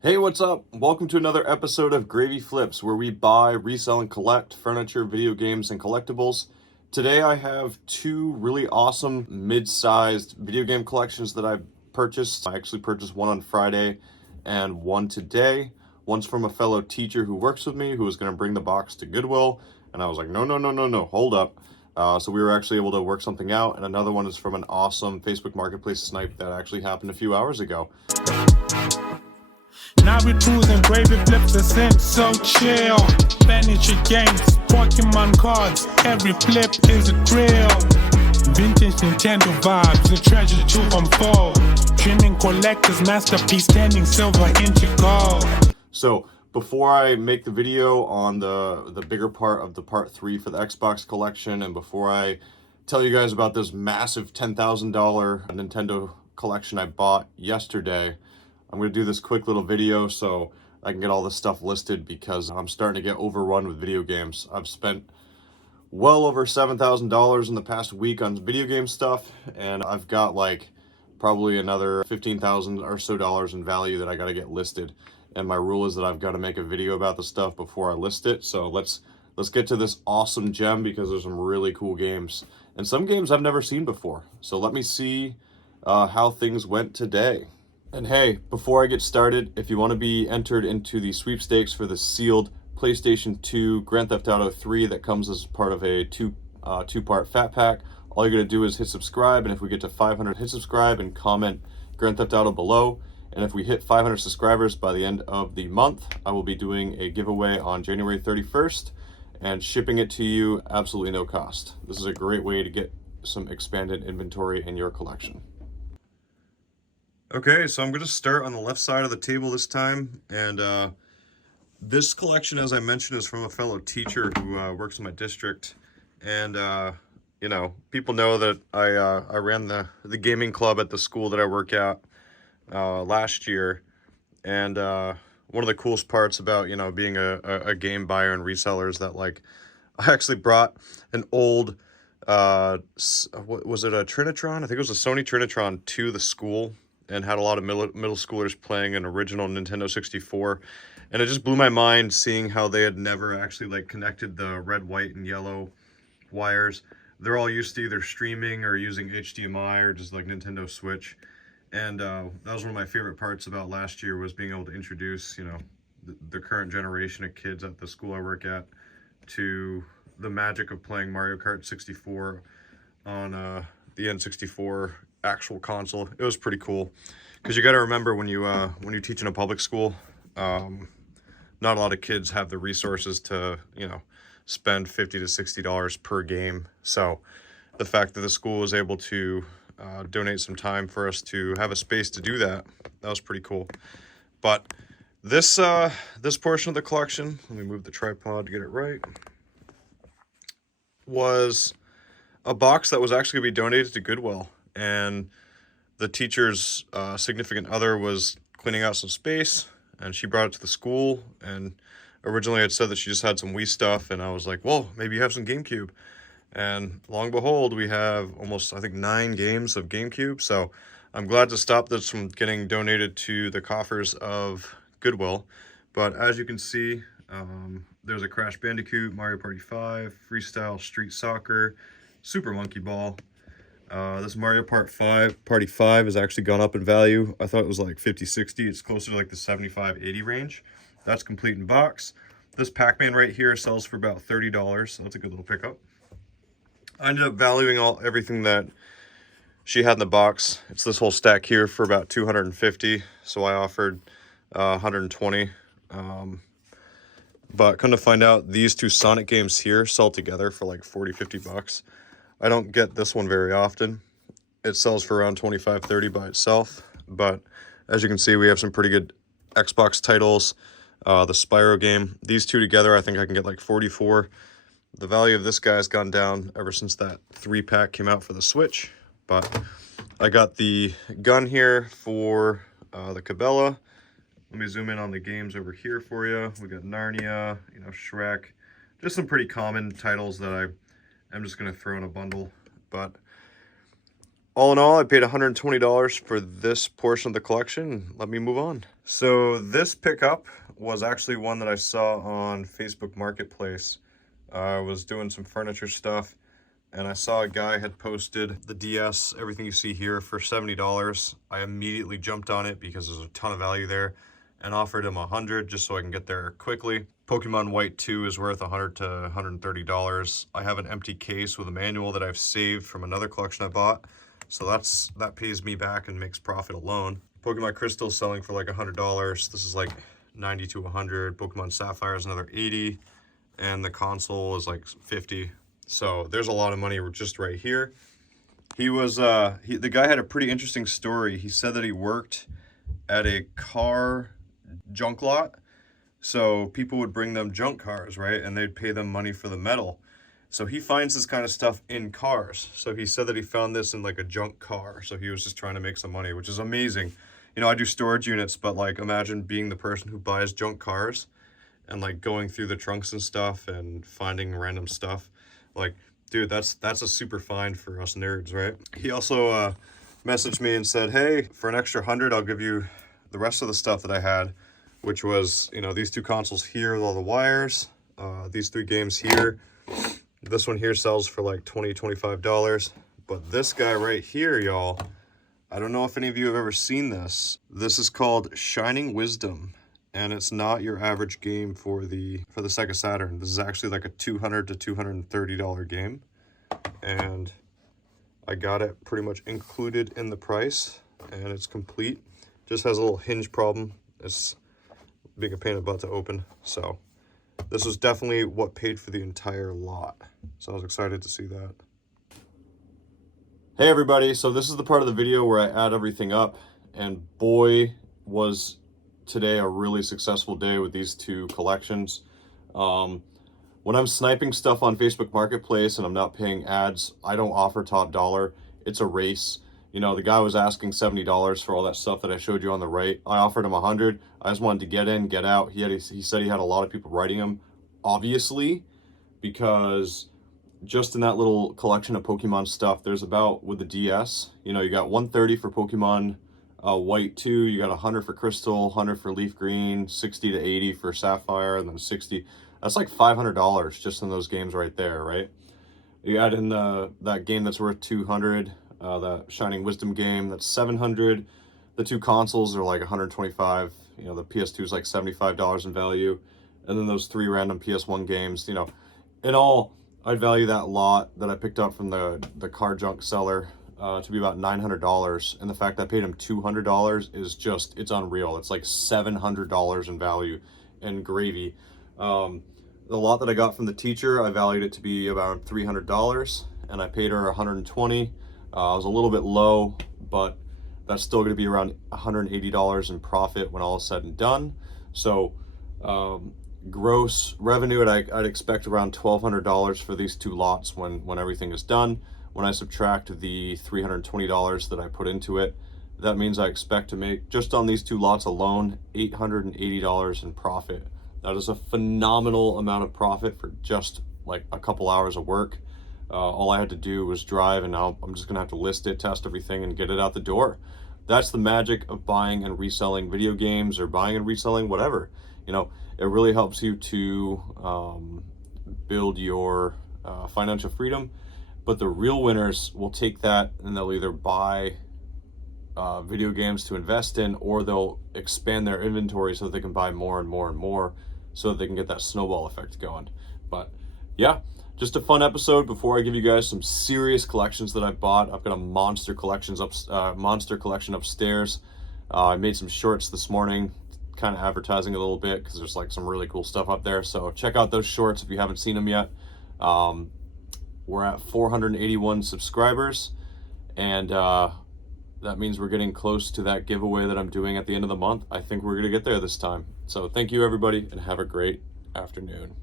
Hey, what's up? Welcome to another episode of Gravy Flips, where we buy, resell, and collect furniture, video games, and collectibles. Today I have two really awesome mid-sized video game collections that I purchased. I actually purchased one on Friday and one today. One's from a fellow teacher who works with me who was going to bring the box to Goodwill, and I was like, no, hold up. So we were actually able to work something out, and another one is from an awesome Facebook Marketplace snipe that actually happened a few hours ago. Now we cruising, gravy flips the same, so chill. Furniture games, Pokemon cards, every flip is a thrill. Vintage Nintendo vibes, the treasure to unfold. Trimming collectors, masterpiece, standing silver into gold. So before I make the video on the bigger part of the part 3 for the Xbox collection, and before I tell you guys about this massive $10,000 Nintendo collection I bought yesterday, I'm going to do this quick little video so I can get all this stuff listed because I'm starting to get overrun with video games. I've spent well over $7,000 in the past week on video game stuff, and I've got like probably another $15,000 or so in value that I got to get listed. And my rule is that I've got to make a video about the stuff before I list it. So let's get to this awesome gem because there's some really cool games and some games I've never seen before. So let me see how things went today. And hey, before I get started, if you want to be entered into the sweepstakes for the sealed PlayStation 2 Grand Theft Auto 3 that comes as part of a two-part fat pack, all you're going to do is hit subscribe, and if we get to 500, hit subscribe and comment Grand Theft Auto below. And if we hit 500 subscribers by the end of the month, I will be doing a giveaway on January 31st and shipping it to you absolutely no cost. This is a great way to get some expanded inventory in your collection. Okay, so I'm going to start on the left side of the table this time, and this collection, as I mentioned, is from a fellow teacher who works in my district, and you know, people know that I ran the gaming club at the school that I work at last year, and one of the coolest parts about, you know, being a game buyer and reseller is that, like, I actually brought an old, what was it, a Trinitron? I think it was a Sony Trinitron to the school, and had a lot of middle schoolers playing an original Nintendo 64. And it just blew my mind seeing how they had never actually like connected the red, white, and yellow wires. They're all used to either streaming or using HDMI or just like Nintendo Switch. And that was one of my favorite parts about last year, was being able to introduce, you know, the current generation of kids at the school I work at to the magic of playing Mario Kart 64 on the N64 actual console. It was pretty cool, because you got to remember when you teach in a public school, not a lot of kids have the resources to, you know, spend $50 to $60 per game. So the fact that the school was able to donate some time for us to have a space to do that, that was pretty cool. But this portion of the collection, let me move the tripod to get it right, was a box that was actually going to be donated to Goodwill. And the teacher's significant other was cleaning out some space, and she brought it to the school. And originally I'd said that she just had some Wii stuff, and I was like, well, maybe you have some Gamecube. And lo and behold, we have almost, I think, 9 games of Gamecube. So I'm glad to stop this from getting donated to the coffers of Goodwill. But as you can see, there's a Crash Bandicoot, Mario Party 5, Freestyle Street Soccer, Super Monkey Ball. This Mario Party 5 has actually gone up in value. I thought it was like 50-60. It's closer to like the 75-80 range. That's complete in box. This Pac-Man right here sells for about $30, so that's a good little pickup. I ended up valuing everything that she had in the box. It's this whole stack here for about $250, so I offered $120. But come to find out, these two Sonic games here sell together for like $40-50. I don't get this one very often. It sells for around $25-30 by itself. But as you can see, we have some pretty good Xbox titles. The Spyro game. These two together, I think I can get like $44. The value of this guy has gone down ever since that 3-pack came out for the Switch. But I got the gun here for the Cabela. Let me zoom in on the games over here for you. We got Narnia, you know, Shrek. Just some pretty common titles that I'm just going to throw in a bundle. But all in all, I paid $120 for this portion of the collection. Let me move on. So this pickup was actually one that I saw on Facebook Marketplace. I was doing some furniture stuff, and I saw a guy had posted the DS, everything you see here, for $70. I immediately jumped on it because there's a ton of value there, and offered him $100 just so I can get there quickly. Pokemon White 2 is worth $100 to $130. I have an empty case with a manual that I've saved from another collection I bought, so that pays me back and makes profit alone. Pokemon Crystal selling for like $100. This is like 90 to 100. Pokemon Sapphire is another 80, and the console is like 50. So there's a lot of money just right here. He was the guy had a pretty interesting story. He said that he worked at a car junk lot. So people would bring them junk cars, right? And they'd pay them money for the metal. So he finds this kind of stuff in cars. So he said that he found this in like a junk car. So he was just trying to make some money, which is amazing. You know, I do storage units, but like imagine being the person who buys junk cars and like going through the trunks and stuff and finding random stuff. Like, dude, that's a super find for us nerds, right? He also messaged me and said, hey, for an extra $100, I'll give you the rest of the stuff that I had, which was, you know, these two consoles here with all the wires, these 3 games here. This one here sells for like $20, $25. But this guy right here, y'all, I don't know if any of you have ever seen this. This is called Shining Wisdom, and it's not your average game for the Sega Saturn. This is actually like a $200 to $230 game, and I got it pretty much included in the price, and it's complete. Just has a little hinge problem. It's being a pain in the butt to open, so this was definitely what paid for the entire lot. So I was excited to see that. Hey everybody, so this is the part of the video where I add everything up, and boy was today a really successful day with these 2 collections. When I'm sniping stuff on Facebook Marketplace and I'm not paying ads, I don't offer top dollar. It's a race. You know, the guy was asking $70 for all that stuff that I showed you on the right. I offered him $100. I just wanted to get in, get out. He said he had a lot of people writing him, obviously, because just in that little collection of Pokemon stuff, there's about, with the DS, you know, you got $130 for Pokemon White 2, you got $100 for Crystal, $100 for Leaf Green, $60 to $80 for Sapphire, and then $60. That's like $500 just in those games right there, right? You add in that game that's worth $200. That Shining Wisdom game, that's $700. The 2 consoles are like $125. You know, the PS2 is like $75 in value, and then those 3 random PS1 games. You know, in all, I'd value that lot that I picked up from the car junk seller to be about $900, and the fact that I paid him $200 is just, it's unreal. It's like $700 in value and gravy. The lot that I got from the teacher, I valued it to be about $300, and I paid her $120. I was a little bit low, but that's still going to be around $180 in profit when all is said and done. So gross revenue, I'd expect around $1,200 for these 2 lots when everything is done. When I subtract the $320 that I put into it, that means I expect to make, just on these 2 lots alone, $880 in profit. That is a phenomenal amount of profit for just like a couple hours of work. All I had to do was drive, and now I'm just gonna have to list it, test everything, and get it out the door. That's the magic of buying and reselling video games, or buying and reselling whatever. You know, it really helps you to build your financial freedom. But the real winners will take that and they'll either buy video games to invest in, or they'll expand their inventory so that they can buy more and more and more, so that they can get that snowball effect going. But yeah, just a fun episode before I give you guys some serious collections that I bought. I've got a monster collection upstairs. I made some shorts this morning, kind of advertising a little bit because there's like some really cool stuff up there. So check out those shorts if you haven't seen them yet. We're at 481 subscribers, and that means we're getting close to that giveaway that I'm doing at the end of the month. I think we're gonna get there this time. So thank you everybody, and have a great afternoon.